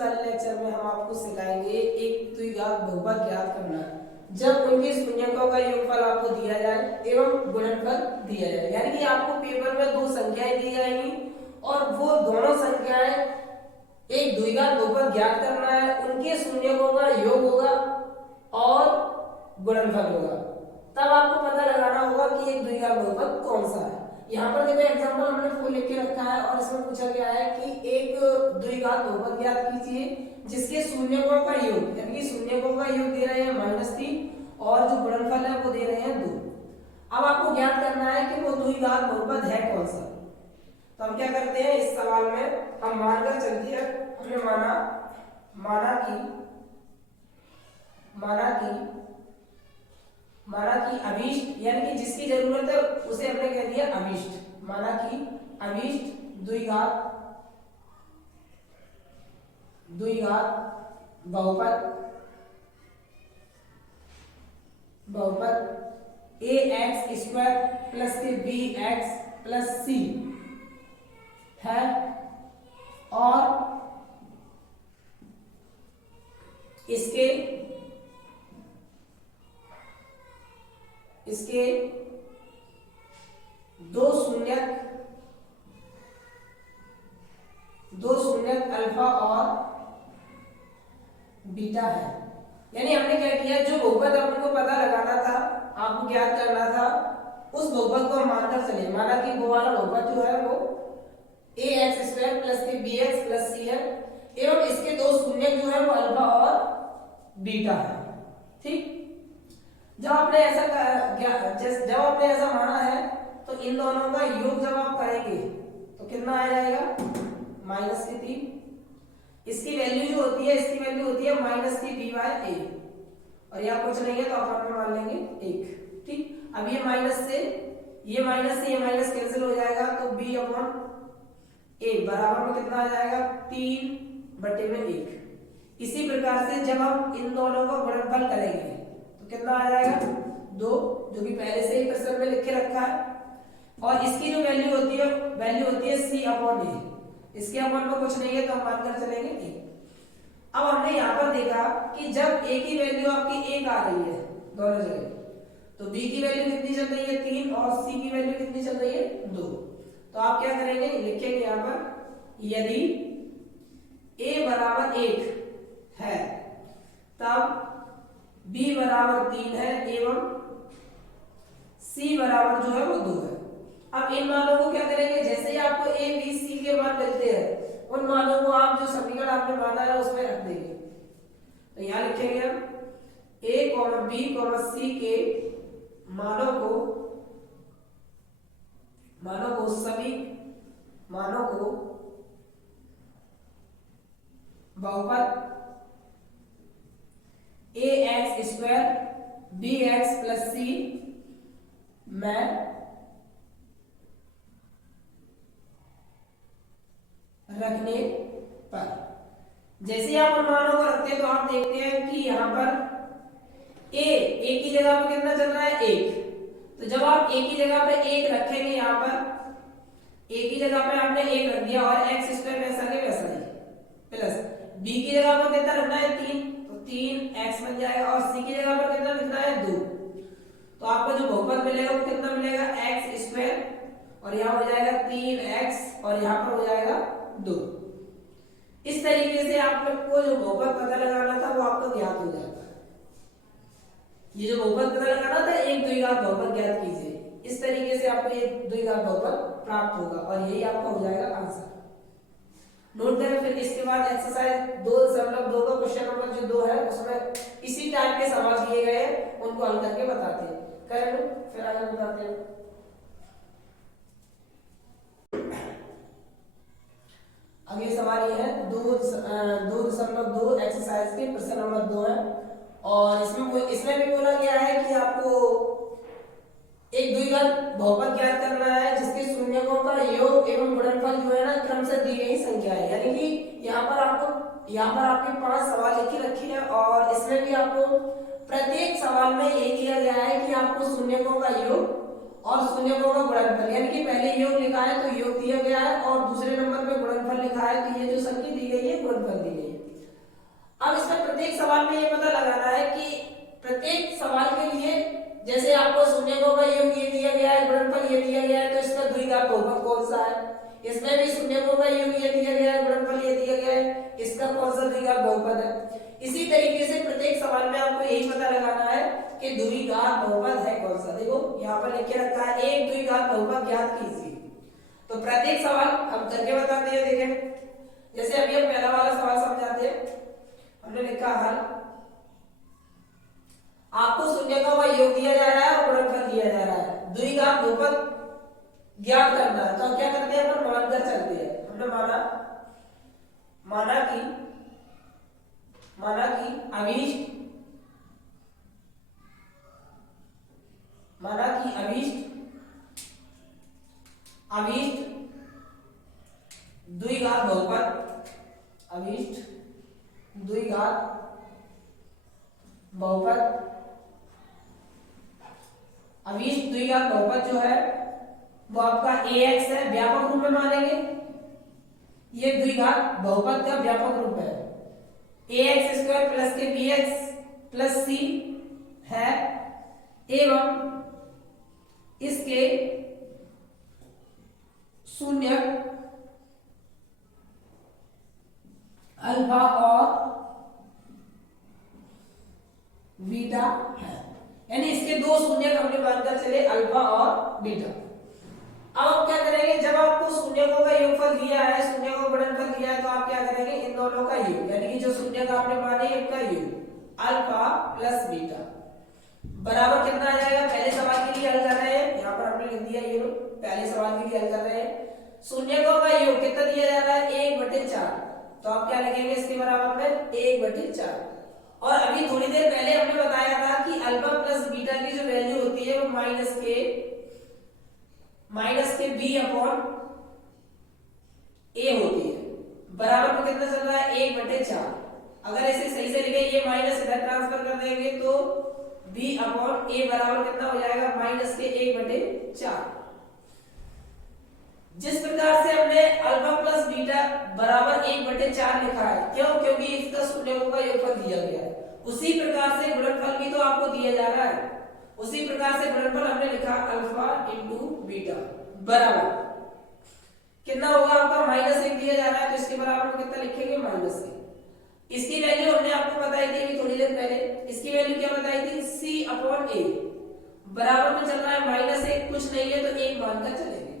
वाले लेक्चर में हम आपको सिखाएंगे एक द्विघात बहुपद ज्ञात करना जब उनके शून्यकों का योगफल आपको दिया जाए एवं गुणनफल दिया जाए। यानी कि आपको पेपर में दो संख्याएं दी जाएंगी और वो दोनों संख्याएं एक द्विघात बहुपद ज्ञात करना है, उनके शून्यकों का योग होगा और गुणनफल होगा। तब आपको पता लगाना होगा कि एक द्विघात बहुपद कौन सा है। यहाँ पर देखो एग्जांपल हमने फुल लिख के रखा है और इसमें पूछा गया है कि एक द्विघात बहुपद ज्ञात कीजिए जिसके शून्यकों का योग, यानी कि शून्यकों का योग दे रहे हैं -3 और जो गुणनफल है वो दे रहे हैं 2। अब आपको ज्ञात करना है कि वो द्विघात बहुपद है कौन सा। तो हम क्या करते हैं, इस सवाल में हम मानकर चलते हैं, हमने माना कि अभीष्ट यानी कि जिसकी जरूरत है उसे हमने कह दिया अभीष्ट। माना कि अभीष्ट द्विघात बहुपद ax² प्लस के bx प्लस c है और इसके दो शून्यक अल्फा और बीटा है। यानी हमने क्या किया, जो बहुपद अपन को पता लगाना था, आपको ज्ञात करना था, उस बहुपद को हम मानकर चले। माना कि वो वाला बहुपद जो है वो ax² प्लस के bx प्लस c है एवं इसके दो शून्यक जो है वो अल्फा और बीटा है। ठीक, जब आपने ऐसा माना है तो इन दोनों का योग जब आप करेंगे तो कितना आ जाएगा, -3। इसकी वैल्यू जो होती है, इसकी वैल्यू होती है -3b/a और यहाँ कुछ नहीं है तो अपन मान लेंगे 1। ठीक, अब ये माइनस से ये माइनस कैंसिल हो जाएगा तो b/a बराबर में कितना आ जाएगा, 3/1। इसी प्रकार से जब हम इन दोनों का गुणनफल करेंगे तो कितना आ जाएगा, 2, जो कि पहले से ही प्रश्न में लिख के रखा है। और इसकी जो वैल्यू होती है c/a। इसके अपन में कुछ नहीं है तो हम मानकर चलेंगे 1। अब हमने यहाँ पर देखा कि जब a की वैल्यू आपकी 1 आ रही है दोनों जगह, तो b की वैल्यू कितनी चल रही है, 3 और c की वैल्यू कितनी चल रही है, 2। तो आप क्या करेंगे, लिखेंगे यहाँ पर यदि a बराबर 1 है तब b बराबर 3 है एवं c बराबर जो है वो 2 है। अब इन मानों को क्या करेंगे, जैसे ही आपको a b c के मान मिलते हैं उन मानों को आप जो समीकरण आपने माना है उसमें रख देंगे। तो यहाँ लिखेंगे हम a, b, c के मानों को बहुपद ax² bx प्लस c में रखने पर, जैसे आप अनुमानों को रखते हैं तो आप देखते हैं कि यहाँ पर a की जगह पे कितना चल रहा है, 1। तो जब आप a की जगह पे 1 रखेंगे, यहाँ पर a की जगह पे आपने 1 रख दिया और x² वैसा के वैसा ही प्लस b की जगह पर कितना रखना है, 3, तो 3x बन जाएगा और c की जगह पर कितना लिखना है, 2। तो आपको जो बहुपद मिलेगा वो कितना मिलेगा, x² और यहाँ हो जाएगा 3x और यहाँ पर हो जाएगा 2। इस तरीके से आपको जो बहुपद पता लगाना था वो आपको ज्ञात हो जाएगा। ये जो बहुपद पता लगाना था, एक द्विघात बहुपद ज्ञात कीजिए, इस तरीके से आपको एक द्विघात बहुपद प्राप्त होगा और यही आपका हो जाएगा आंसर। नोट करें। फिर इसके बाद एक्सरसाइज 2.2 का क्वेश्चन नंबर जो 2 है उसमें इसी टाइप के सवाल दिए गए हैं, उनको हल करके बताते हैं। कर लो फिर आगे बताते हैं। अगले सवाल ये है 2.2 एक्सरसाइज के प्रश्न नंबर 2 है और इसमें भी बोला गया है कि आपको एक द्विघात बहुपद ज्ञात करना है जिसके शून्यकों का योग एवं गुणनफल जो है ना क्रमशः दी गई संख्या है। यानी कि यहाँ पर आपके 5 सवाल लिखे रखे हैं और इसमें भी आपको प्रत्येक सवाल में ये किया गया है कि आपको शून्यकों का योग और शून्यकों का गुणनफल, यानी कि पहले योग लिखा है तो योग दिया गया है और दूसरे नंबर पे गुणनफल लिखा है तो ये जो संख्या दी गई है गुणनफल दी गई है। अब इसमें प्रत्येक सवाल में ये पता लगाना है कि प्रत्येक सवाल के लिए जैसे आपको शून्यकों का योग ये दिया गया है, गुणनफल ये दिया गया है, तो इसका द्विघात बहुपद कौन सा है। इसमें भी शून्यकों का योग ये दिया गया है, गुणनफल ये दिया गया है, इसका कौन सा द्विघात बहुपद है। इसी तरीके से प्रत्येक सवाल में आपको यही पता लगाना है कि द्विघात बहुपद है कौन सा। देखो यहाँ पर लिख के रखा है एक द्विघात बहुपद ज्ञात कीजिए। तो प्रत्येक सवाल हम करके बताते हैं। देखें जैसे अभी हम पहला वाला सवाल समझाते हैं। हमने लिखा हल, आपको शून्यकों का योग दिया जा रहा है और गुणनफल दिया जा रहा है, द्विघात बहुपद ज्ञात करना है। तो हम क्या करते हैं, अपन मानकर चलते हैं। हमने माना कि अभीष्ट द्विघात बहुपद जो है वो आपका ax है, व्यापक रूप में मानेंगे। ये द्विघात बहुपद का व्यापक रूप है। ax स्क्वायर प्लस के bx प्लस c है एवं इसके शून्य अल्फा और बीटा है, यानी इसके दो शून्य हमने मानकर चले अल्फा और बीटा। अब आप क्या करेंगे, जब आपको शून्यकों का योगफल दिया है, शून्यकों का गुणनफल दिया है, तो आप क्या करेंगे, इन दोनों का योग, यानी कि जो शून्य का आपने माने इनका योग अल्फा प्लस बीटा बराबर कितना आ जाएगा। पहले सवाल के लिए हल कर रहे हैं, यहाँ पर हमने लिख दिया ये लोग, पहले सवाल के लिए हल कर रहे हैं। शून्यकों का योग कितना दिया जा रहा है, 1/4। तो आप क्या लिखेंगे इसके बराबर में 1/4। और अभी थोड़ी देर पहले हमने बताया था कि अल्फा प्लस बीटा की जो वैल्यू होती है वो माइनस के b अपॉन a होती है। बराबर में कितना चल रहा है, 1/4। अगर इसे सही से लिखे, ये माइनस इधर ट्रांसफर कर देंगे तो b अपॉन a बराबर कितना हो जाएगा, माइनस के 1/4। जिस प्रकार से हमने अल्फा प्लस बीटा बराबर 1/4 लिखा है, क्यों, क्योंकि इसका शून्यकों का योगफल दिया गया है। उसी प्रकार से गुणनफल भी तो आपको दिया जा रहा है। उसी प्रकार से गुणनफल हमने लिखा अल्फा इंटू बीटा बराबर कितना होगा आपका, -1 दिया जा रहा है, तो इसके बराबर में कितना लिखेंगे, -1। इसकी वैल्यू हमने आपको बताई थी अभी थोड़ी देर पहले। इसकी वैल्यू क्या बताई थी, c अपॉन a बराबर में चल रहा है -1, कुछ नहीं है तो 1 मानकर चलेंगे।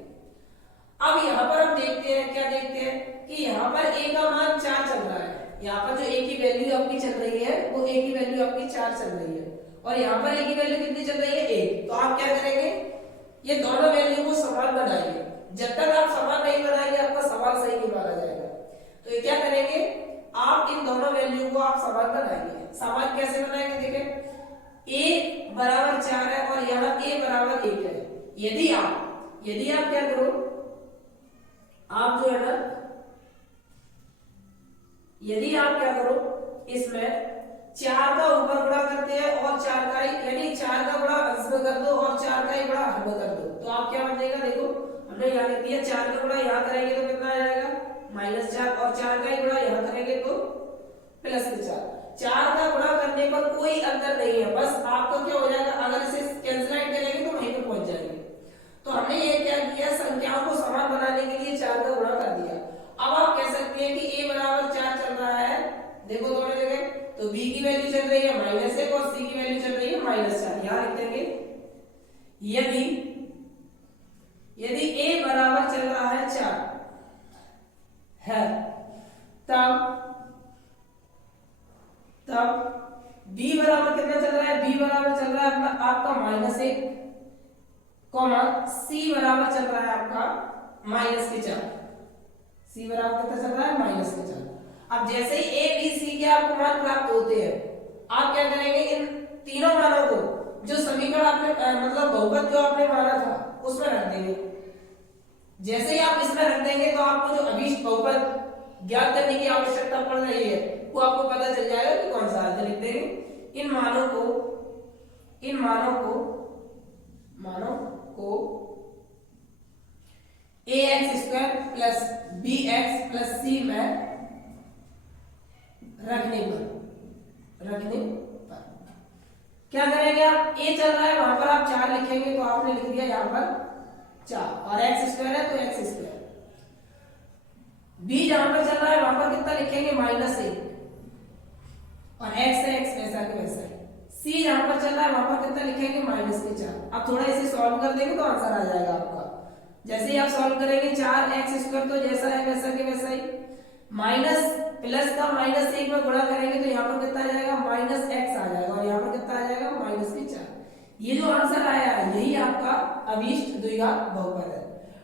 अब यहाँ पर हम देखते हैं, क्या देखते हैं कि यहाँ पर a का मान 4 चल रहा है। यहाँ पर जो a की वैल्यू आपकी चल रही है वो a की वैल्यू आपकी 4 चल रही है, और यहाँ पर a की वैल्यू कितनी चल रही है, 1। तो आप क्या करेंगे, ये दोनों वैल्यू को समान बनाइए। जब तक आप समान नहीं बनाएंगे आपका सवाल सही नहीं माना जाएगा। तो ये क्या करेंगे, आप इन दोनों वैल्यू को आप समान बनाएंगे। समान कैसे बनाएंगे, देखें a बराबर 4 है और यहाँ a बराबर 1 है। यदि आप क्या करो, आप जो है ना, यदि आप क्या करो, इसमें 4 का ऊपर गुणा करते हैं और 4 का, यानी 4 का गुणा अंश में कर दो और 4 का ही गुणा हर में कर दो, तो आप क्या बनेगा, देखो हमने यहाँ लिख दिया 4 का गुणा यहाँ करेंगे तो कितना आ जाएगा, -4, और 4 का ही गुणा यहाँ करेंगे तो +4। 4 का गुणा करने पर कोई अंतर नहीं है, बस आपका क्या हो जाएगा, अगर इसे कैंसिल आउट करेंगे तो वहीं पे पहुंच जाएंगे। तो हमने ये क्या किया, संख्याओं को समान बनाने के लिए 4 का गुणा कर दिया। अब आप कह सकते हैं कि a बराबर 4 चल रहा है, देखो दोनों जगह, तो b की वैल्यू चल रही है -1 और c की वैल्यू चल रही है -4। यहां लिख देंगे यदि a बराबर चल रहा है 4 है, तब b बराबर कितना चल रहा है, b बराबर चल रहा है आपका -1, c बराबर चल रहा है आपका -4। c बराबर कितना चल रहा है, -4। अब जैसे ही a b c के आपको मान प्राप्त होते हैं, आप क्या करेंगे, इन तीनों मानों को जो समीकरण आपने मतलब बहुपद जो आपने माना था उसमें रख देंगे। जैसे ही आप इसमें रख देंगे तो आपको जो अभीष्ट बहुपद ज्ञात करने की आवश्यकता पड़ रही है वो आपको पता चल जाएगा कि कौन सा है। लिख देंगे इन मानों को ax² + bx + c में रखने पर क्या करेंगे आप, ए चल रहा है वहां पर आप 4 लिखेंगे तो आपने लिख दिया यहाँ पर 4 और एक्स स्क्वायर है तो एक्स स्क्वायर। बी जहां पर चल रहा है वहां पर कितना लिखेंगे -1 और एक्स है एक्स वैसा के वैसा है। सी जहां पर चल रहा है वहां पर कितना लिखेंगे -4। अब थोड़ा इसे सॉल्व कर देंगे तो आंसर आ जाएगा आपका। जैसे ही आप सॉल्व करेंगे 4x² तो जैसा है वैसा के वैसा ही, माइनस प्लस का -1 में गुणा करेंगे तो यहाँ पर कितना आ जाएगा -x आ जाएगा और यहाँ पर कितना आ जाएगा -4। ये जो आंसर आया है यही आपका अभीष्ट द्विघात बहुपद है।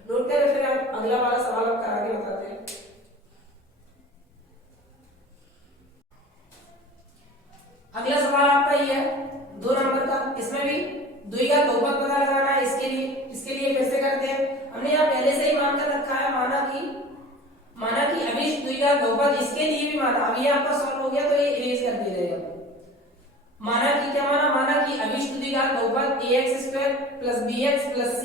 नोट करें, फिर आप अगला वाला सवाल आप करा के बताते हैं। अगला सवाल आपका ये है 2 नंबर का, इसमें भी द्विघात बहुपद पता लगाना है। इसके लिए फिर से करते हैं। हमने यहाँ पहले से ही मानकर रखा है, माना कि अभीष्ट द्विघात बहुपद, इसके लिए भी माना। अब ये आपका सॉल्व हो गया तो ये इरेज कर दिया जाएगा। माना कि क्या माना कि अभीष्ट द्विघात बहुपद ax² + bx + c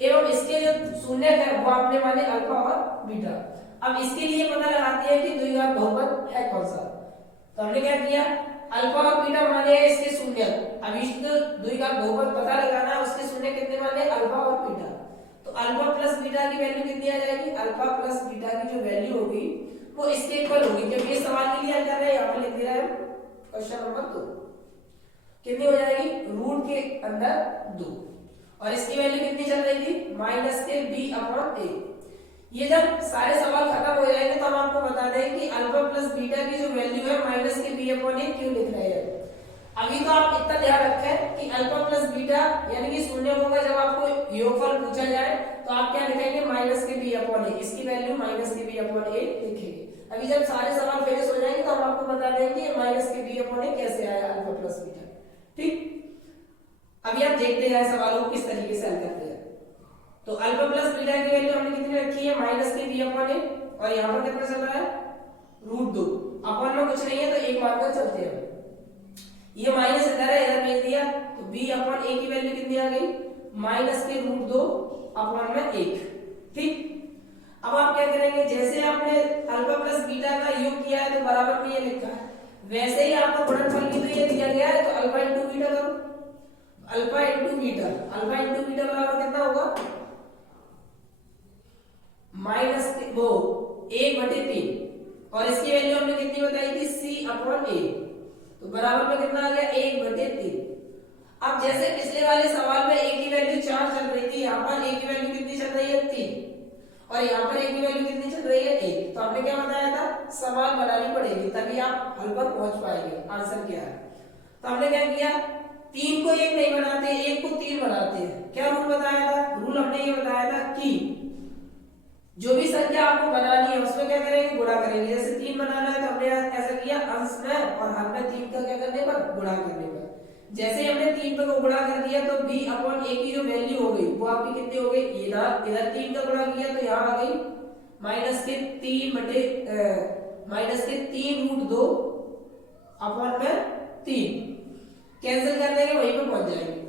एवं इसके जो शून्य है वो आपने माने अल्फा और बीटा। अब इसके लिए पता लगाते हैं कि द्विघात बहुपद है कौन सा। तो हमने क्या किया, अल्फा और बीटा माने इसके शून्य। अभीष्ट द्विघात बहुपद पता लगाना है, उसके शून्य कितने माने अल्फा और बीटा। तो अल्फा प्लस बीटा की वैल्यू कितनी आ जाएगी, अल्फा प्लस बीटा की जो वैल्यू होगी वो इसके इक्वल होगी। क्योंकि ये सवाल के लिए क्या कर रहे हैं, यहाँ पर लिख दिया है क्वेश्चन नंबर 2। कितनी हो जाएगी, रूट के अंदर 2 और इसकी वैल्यू कितनी चल रही थी -b/a। ये जब सारे सवाल खत्म हो जाएंगे तो हम आपको बता दें कि अल्फा प्लस बीटा की जो वैल्यू है -b/a क्यों लिख रहे हैं। अभी तो आप इतना ध्यान रखें कि अल्फा प्लस बीटा यानी कि शून्य होगा जब आपको योगफल पूछा जाए तो आप क्या लिखेंगे -b/a। इसकी वैल्यू -b/a लिखेंगे। अभी जब सारे सवाल फिनिश हो जाएंगे तो हम आपको बता देंगे -b/a कैसे आया अल्फा प्लस बीटा। ठीक, अभी आप देखते हैं सवालों को किस तरीके से हल करते हैं। तो अल्फा प्लस बीटा की वैल्यू हमने कितनी रखी है -b/a और यहाँ पर कितना चल रहा है √2। अपन में कुछ नहीं है तो एक मानकर चलते हैं। ये माइनस इधर है, इधर भेज दिया तो b/a की वैल्यू कितनी आ गई -√2/1। ठीक, अब आप क्या करेंगे, जैसे आपने अल्फा प्लस बीटा का योग किया है तो बराबर में ये लिखा है, वैसे ही आपका गुणनफल भी तो ये दिया गया है तो अल्फा इंटू बीटा करो। अल्फा इंटू बीटा बराबर कितना होगा -1/3 और इसकी वैल्यू हमने कितनी बताई थी c/a। तो बराबर में कितना आ गया 1/3। अब जैसे पिछले वाले सवाल में a की वैल्यू 4 चल रही थी, यहाँ पर a की वैल्यू कितनी चल रही है 3 और यहाँ पर a की वैल्यू कितनी चल रही है 1। तो हमने क्या बताया था, समान बनानी पड़ेगी तभी आप हल पर पहुंच पाएंगे। आंसर क्या है, तो हमने क्या किया, 3 को 1 नहीं बनाते, 1 को 3 बनाते हैं। क्या रूल बताया था, रूल हमने ये बताया था कि जो भी संख्या आपको बनानी है उसमें क्या करेंगे, गुणा करेंगे। जैसे 3 बनाना है तो हमने ऐसा किया, अंश में और हर में 3 का क्या करने पर गुणा करने पर। जैसे हमने 3 को गुणा कर दिया तो b/a की जो वैल्यू हो गई वो आपकी कितनी हो गई, इधर 3 का गुणा किया तो यहाँ आ गई -3/√2/3 कैंसिल कर देंगे, वहीं पे पहुंच जाएंगे।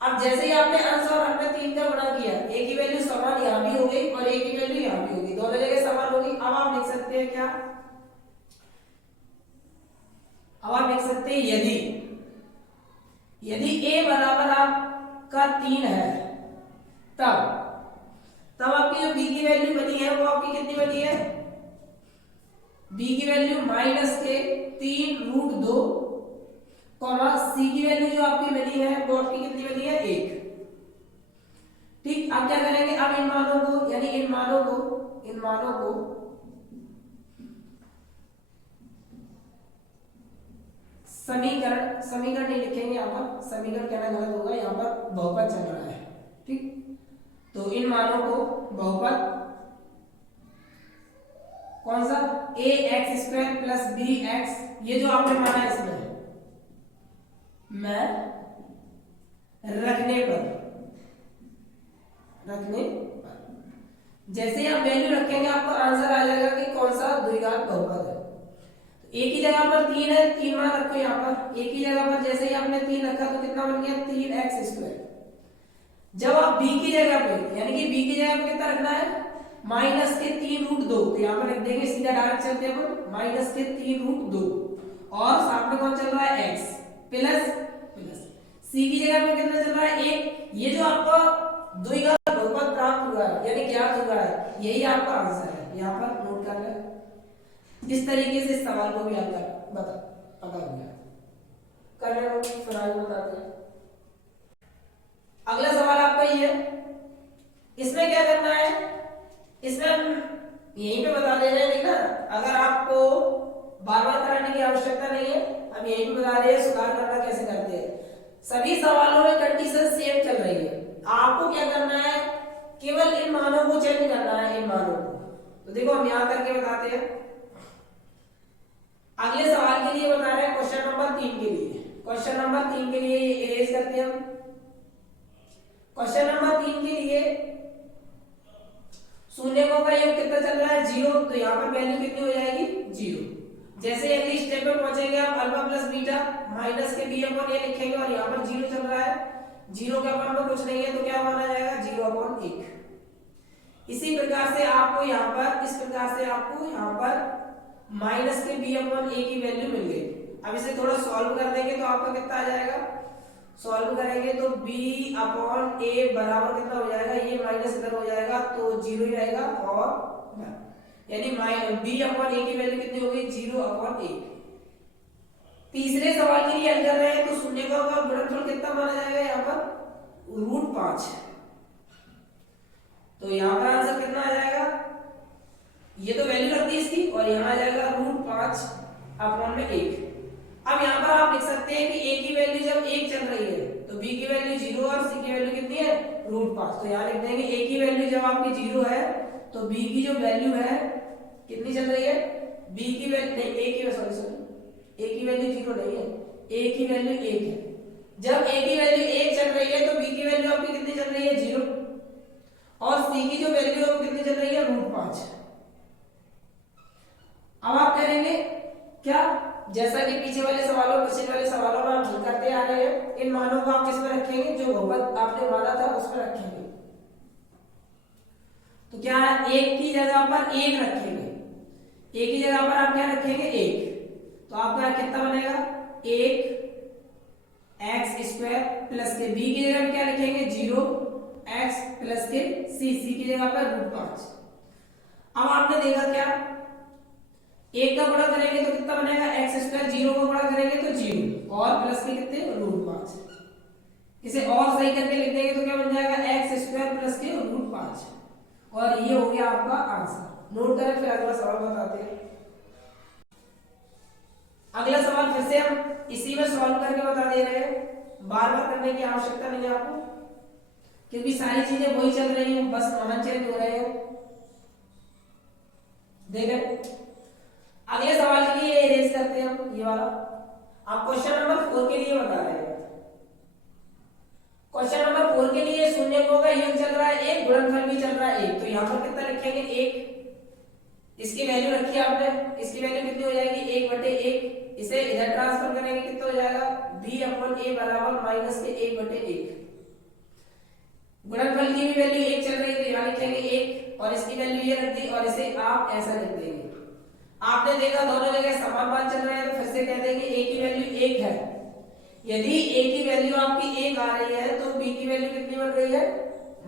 अब जैसे ही आपने अंश और हर में 3 का गुणा किया, a की वैल्यू समान यहाँ भी हो गई और a की वैल्यू यहाँ भी होगी, दोनों जगह समान होगी। अब आप लिख सकते हैं क्या, अब आप लिख सकते हैं यदि a बराबर आपका 3 है तब आपकी जो b की वैल्यू बनी है वो आपकी कितनी बनी है, b की वैल्यू -3√2, c की वैल्यू जो आपकी बनी है वो आपकी कितनी बनी है 1। ठीक, अब क्या करेंगे, अब इन मानों को यानी इन मानों को समीकरण नहीं लिखेंगे, यहाँ पर समीकरण कहना गलत होगा, यहाँ पर बहुपद चल रहा है। ठीक, तो इन मानों को बहुपद कौन सा ax² + bx, ये जो आपने माना इसमें मैं रखने पर जैसे आप वैल्यू रखेंगे आपको आंसर आ जाएगा कि कौन सा द्विघात बहुपद है। तो एक ही जगह पर 3 है, 3 मान रखो यहाँ पर। एक ही जगह पर जैसे ही आपने 3 रखा तो कितना बन गया 3x²। जब आप b की जगह पे यानी कि b की जगह पे कितना रखना है माइनस के 3√2, तो यहाँ पर लिख देंगे सीधा डायरेक्ट चलते हैं अपन, माइनस के 3√2 और सामने कौन चल रहा है x प्लस प्लस c की जगह पे कितना चल रहा है 1। ये जो आपका द्विघात बहुपद प्राप्त हुआ है यानी ज्ञात हुआ है, यही आपका आंसर है, यहाँ पर नोट कर लें। इस तरीके से इस सवाल को भी आपका पता हो गया, कर रहे हो फिर आगे बताते हैं। अगला सवाल आपका ये है, इसमें क्या करना है, इसमें हम यहीं पे बता दे रहे हैं, देखना अगर आपको बार बार कराने की आवश्यकता नहीं है, हम यहीं पे बता रहे हैं सुधार करना कैसे करते हैं। सभी सवालों में कंडीशन सेम चल रही है, आपको क्या करना है, केवल इन मानों को चेंज करना है, इन मानों को। तो देखो हम यहां करके बताते हैं। अगले सवाल के लिए बता रहे हैं, क्वेश्चन नंबर 3 के लिए, क्वेश्चन नंबर 3 के लिए इरेज करते हैं हम। क्वेश्चन नंबर 3 के लिए शून्यकों का योग कितना चल रहा है 0, तो यहाँ पर वैल्यू कितनी हो जाएगी 0। जैसे अगली स्टेप पे पहुंचेंगे आप अल्फा प्लस बीटा माइनस के बी अपॉन ए लिखेंगे और यहाँ पर 0 चल रहा है, 0 के अपॉन में कुछ नहीं है तो क्या माना जाएगा 0/1। इसी प्रकार से आपको यहाँ पर, इस प्रकार से आपको यहाँ पर माइनस के बी अपॉन ए की वैल्यू मिल गई। अब इसे थोड़ा सॉल्व कर देंगे तो आपका कितना आ जाएगा, सॉल्व करेंगे तो b अपॉन ए बराबर कितना हो जाएगा, ये माइनस इधर हो जाएगा तो 0 ही आएगा और यानी b अपॉन ए की वैल्यू कितनी हो गई 0/a। तीसरे सवाल के लिए हल कर रहे हैं तो शून्यकों का गुणनफल कितना माना जाएगा यहाँ पर √5, तो यहाँ पर आंसर कितना आ जाएगा, ये तो वैल्यू रख दी इसकी और यहाँ आ जाएगा √5/1। अब यहाँ पर आप लिख सकते हैं कि a की वैल्यू जब 1 चल रही है तो b की वैल्यू 0 और c की वैल्यू कितनी है √5, तो यहाँ लिख देंगे a की वैल्यू जब आपकी 0 है तो b की जो वैल्यू है कितनी चल रही है, b की वैल्यू नहीं a की सॉरी a की वैल्यू 0 नहीं है, a की वैल्यू 1 है। जब a की वैल्यू 1 चल रही है तो b की वैल्यू आपकी कितनी चल रही है 0 और c की जो वैल्यू है वो कितनी चल रही है √5। अब आप करेंगे क्या, जैसा कि पीछे वाले सवालों पिछले वाले सवालों में आप हल करते आ रहे हैं, इन मानों को आप किस में रखेंगे, जो बहुपद आपने माना था उस पर रखेंगे। तो क्या है, 1 की जगह पर 1 रखेंगे, a की जगह पर आप क्या रखेंगे 1, तो आपका कितना बनेगा 1x² प्लस के b की जगह क्या लिखेंगे 0x प्लस के c की जगह पर √5। अब आपने देखा क्या, 1 का गुणा करेंगे तो कितना बनेगा x², 0 का गुणा करेंगे तो 0 और प्लस के कितने √5। इसे और सही करके लिख देंगे तो क्या बन जाएगा x² प्लस के √5 और ये हो गया आपका आंसर। नोट करें, फिर अगला सवाल बताते हैं। अगला सवाल फिर से हम इसी में सॉल्व करके बता दे रहे हैं, बार बार करने की आवश्यकता नहीं है आपको, क्योंकि सारी चीजें वही चल रही हैं, बस मान चेंज हो रहे हैं। देखें अगले सवाल के लिए इरेज करते हैं हम ये वाला। आप क्वेश्चन नंबर 4 के लिए बता रहे हैं। क्वेश्चन नंबर 4 के लिए शून्यकों का योग चल रहा है 1, गुणनफल भी चल रहा है 1, तो यहाँ पर कितना लिखेंगे 1, इसकी वैल्यू रखी आपने, इसकी वैल्यू कितनी हो जाएगी 1/1, इसे इधर ट्रांसफर करेंगे कितना हो जाएगा b अपॉन a बराबर माइनस के 1/1। गुणनफल की भी वैल्यू 1 चल रही है तो यहाँ लिखेंगे 1 और इसकी वैल्यू ये रख दी और इसे आप ऐसा लिख देंगे। आपने देखा दोनों जगह समान मान चल रहे हैं तो फिर से कह देंगे a की वैल्यू 1 है, यदि a की वैल्यू आपकी 1 आ रही है तो b की वैल्यू कितनी बन रही है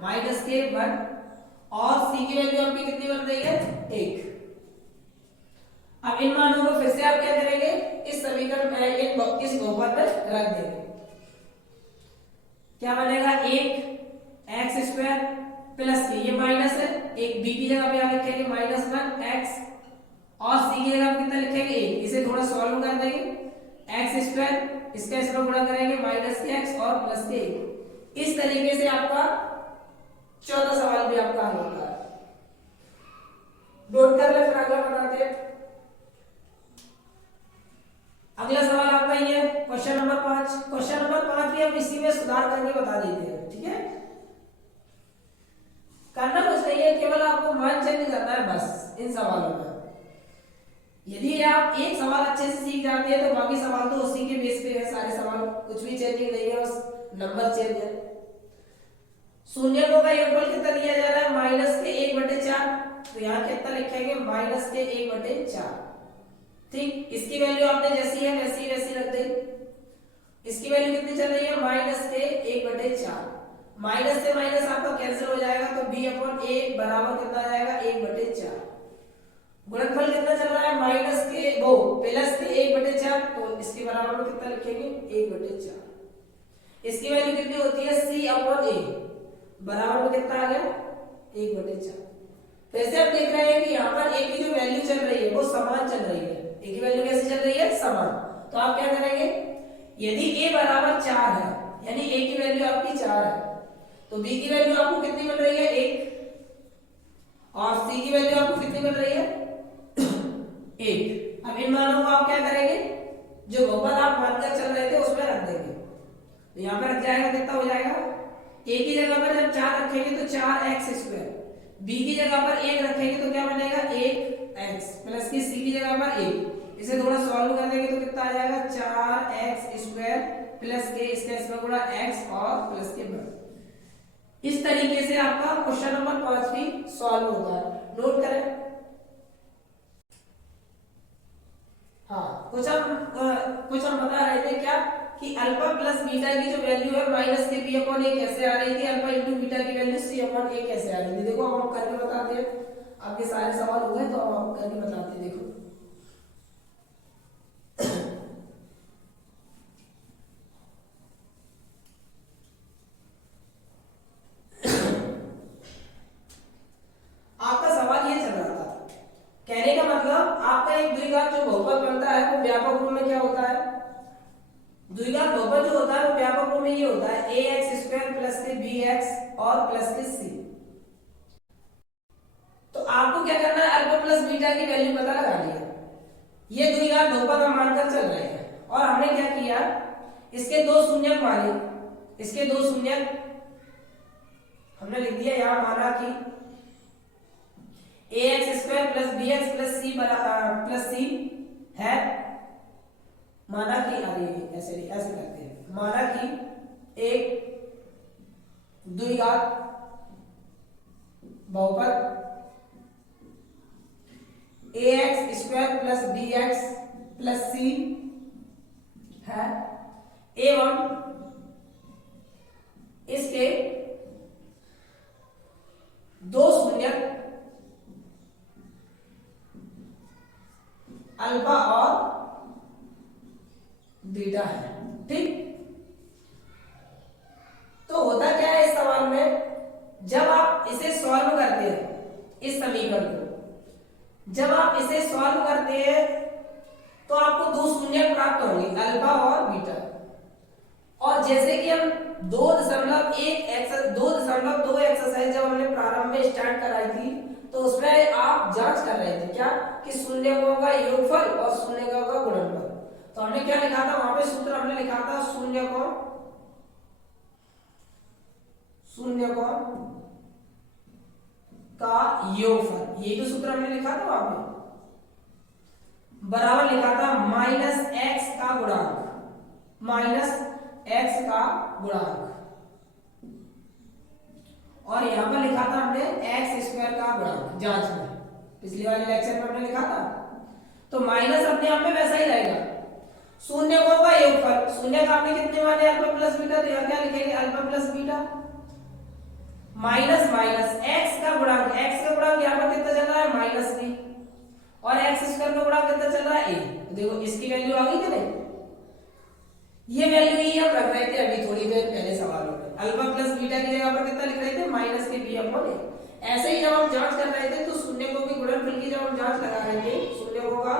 माइनस के 1 और c की वैल्यू आपकी कितनी बन रही है 1। अब इन मानों को फिर से आप क्या करेंगे, इस समीकरण में इस बहुपद में रख देंगे। क्या बनेगा 1x² प्लस के, ये माइनस है, एक b की जगह पे आप लिखेंगे -1x और c की जगह पे कितना लिखेंगे 1, इसे थोड़ा सॉल्व कर देंगे, x² इसका इसमें गुणा करेंगे -x और प्लस के 1। इस तरीके से आपका 14 सवाल भी आपका हल होता है। नोट कर ले, फिर अगला बताते हैं। अगला सवाल आपका ये है क्वेश्चन नंबर 5। क्वेश्चन नंबर 5 भी हम इसी में सुधार करके बता देते हैं, ठीक है। करना कुछ नहीं है, केवल आपको मान चेंज करना है बस इन सवालों में। यदि आप एक सवाल अच्छे से सीख जाते हैं तो बाकी सवाल तो उसी के बेस पे है, सारे सवाल कुछ भी चेंजिंग नहीं है, बस नंबर चेंज है। शून्यकों का योगफल कितना दिया जा रहा है -के 1/4 तो यहाँ कितना लिखेंगे माइनस के 1/4। ठीक, इसकी वैल्यू आपने जैसी है वैसी रख दी। इसकी वैल्यू कितनी चल रही है माइनस के 1/4। माइनस से माइनस आपका कैंसिल हो जाएगा तो b/a बराबर कितना आ जाएगा 1/4। गुणनफल कितना चल रहा है माइनस के वो प्लस के 1/4, तो इसके बराबर में कितना लिखेंगे 1/4। इसकी वैल्यू कितनी होती है c/a बराबर में कितना आ गया 1/4। तो ऐसे आप देख रहे हैं कि यहाँ पर a की जो वैल्यू चल रही है वो समान चल रही है। a की वैल्यू कैसे चल रही है समान। तो आप क्या करेंगे यदि a बराबर 4 है यानी a की वैल्यू आपकी 4 है तो b की वैल्यू आपको कितनी मिल रही है 1 और c की वैल्यू आपको कितनी मिल रही है 1। अब इन मानों को आप क्या करेंगे जो बहुपद आप मानकर चल रहे थे उसमें रख देंगे। तो यहाँ पे रख जाएगा कितना हो जाएगा a की जगह पर जब 4 रखेंगे तो 4x², b की जगह पर 1 रखेंगे तो क्या बनेगा 1x प्लस की c की जगह पर 1। इसे थोड़ा सॉल्व कर देंगे तो कितना आ जाएगा 4x² प्लस के इसका इसमें गुणा x और प्लस के वर्ग। इस तरीके से आपका क्वेश्चन नंबर 5 भी सॉल्व होता है। नोट करें। हाँ, कुछ हम बता रहे थे क्या कि अल्फा प्लस बीटा की जो वैल्यू है माइनस के b/a कैसे आ रही थी, अल्फा इंटू बीटा की वैल्यू c/a कैसे आ रही थी। देखो अब हम करके बताते हैं। आपके सारे सवाल हो गए तो अब हम करके बताते हैं। देखो आपका सवाल ये चल रहा था, कहने का मतलब आपका एक द्विघात जो बहुपद बनता है वो व्यापक रूप में क्या होता है, द्विघात बहुपद जो होता है वो व्यापक रूप में ये होता है ax² प्लस के bx और प्लस के c। तो आपको क्या करना है अल्फा प्लस बीटा की वैल्यू पता लगानी है। ये द्विघात बहुपद हम मानकर चल रहे हैं और हमने क्या किया इसके दो शून्यक माने। इसके दो शून्यक हमने लिख दिया यहाँ माना कि ax² plus bx plus c है। माना कि ऐसे करते हैं, माना कि एक द्विघात बहुपद ax² plus bx plus c है एवं इसके दो शून्यक अल्फा और बीटा है। ठीक, तो होता क्या है इस सवाल में, जब आप इसे सॉल्व करते हैं इस समीकरण को, जब आप इसे सॉल्व करते हैं तो आपको दो शून्य प्राप्त होंगे अल्फा और बीटा। और जैसे कि हम 2.2 एक्सरसाइज जब हमने प्रारंभ में स्टार्ट कराई थी तो उसमें आप जांच कर रहे थे क्या कि शून्यकों का योगफल और शून्यकों का गुणनफल। तो हमने क्या लिखा था वहां पे सूत्र हमने लिखा था शून्यकों का योगफल। ये जो सूत्र हमने लिखा था वहां पे बराबर लिखा था माइनस एक्स का गुणांक, माइनस एक्स का गुणांक। और यहां पर लिखा था हमने x² का गुणांक जांच में, पिछली वाले लेक्चर में हमने लिखा था। तो माइनस अपने आप में वैसा ही रहेगा। शून्यकों का योगफल, शून्य का आपने कितने माने अल्फा प्लस बीटा, तो यहां क्या लिखेंगे alpha plus beta minus minus x का गुणांक, x का गुणांक यहां पर कितना चल रहा है -b और x² का गुणांक कितना चल रहा है a। देखो इसकी वैल्यू आ गई कि नहीं, ये वैल्यू ही हम रख रहे थे अभी थोड़ी देर पहले सवालों में। अल्फा प्लस बीटा की जगह पर कितना लिख रहे थे माइनस के b/a। ऐसे ही जब हम जांच कर रहे थे तो शून्यकों के गुणनफल की जब हम जांच लगा रहे थे, शून्यकों का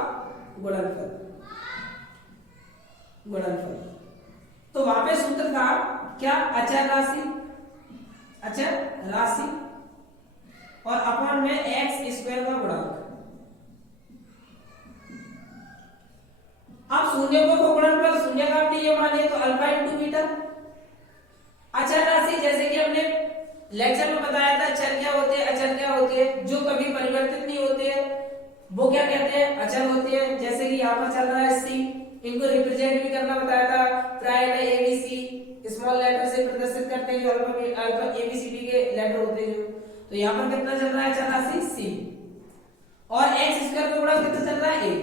गुणनफल तो वहां पे सूत्र था क्या अचर राशि और अपॉन में x² का गुणांक। अब शून्यकों को गुणनफल शून्य का आपने ये माने तो अल्फा इंटू बीटा। अचर राशि जैसे कि हमने लेक्चर में बताया था चर क्या होते हैं, अचर क्या होते हैं, जो कभी परिवर्तित नहीं होते हैं वो क्या कहते हैं अचर होते हैं। जैसे कि यहाँ पर चल रहा है c, इनको रिप्रेजेंट भी करना बताया था, प्राय में ABC स्मॉल लेटर से प्रदर्शित करते हैं जो अल्फा ABCD के लेटर होते हैं। तो यहाँ पर कितना चल रहा है अचर राशि c। और एक्स स्क्वायर का गुणा कितना चल रहा है, ए।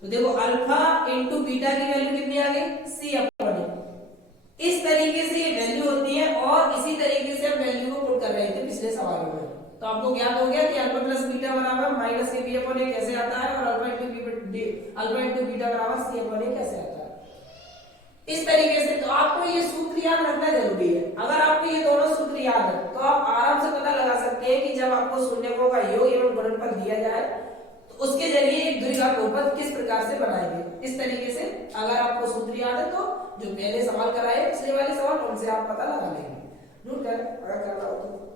तो देखो अल्फा इंटू बीटा की वैल्यू कितनी आ गई, सी अपॉन ए। इस तरीके से ये वैल्यू होती है और इसी तरीके से हम वैल्यू को पुट कर रहे थे पिछले सवालों में। तो आपको ज्ञात हो गया कि अल्फा प्लस बीटा बराबर माइनस ए बी अपॉन ए कैसे आता है, और अल्फा इंटू बीटा बराबर सी अपॉन ए कैसे आता है। इस तरीके से तो आपको ये सूत्र याद रखना जरूरी है। अगर आपको ये दोनों सूत्र याद है तो आप आराम से पता लगा सकते हैं कि जब आपको शून्यकों का योग एवं गुणनफल दिया जाए तो उसके जरिए एक द्विघात बहुपद किस प्रकार से बनाएंगे। इस तरीके से अगर आपको सूत्र याद है तो जो पहले सवाल कराए पिछले वाले सवाल उनसे आप पता लगा लेंगे। नोट कर अगर करना हो तो।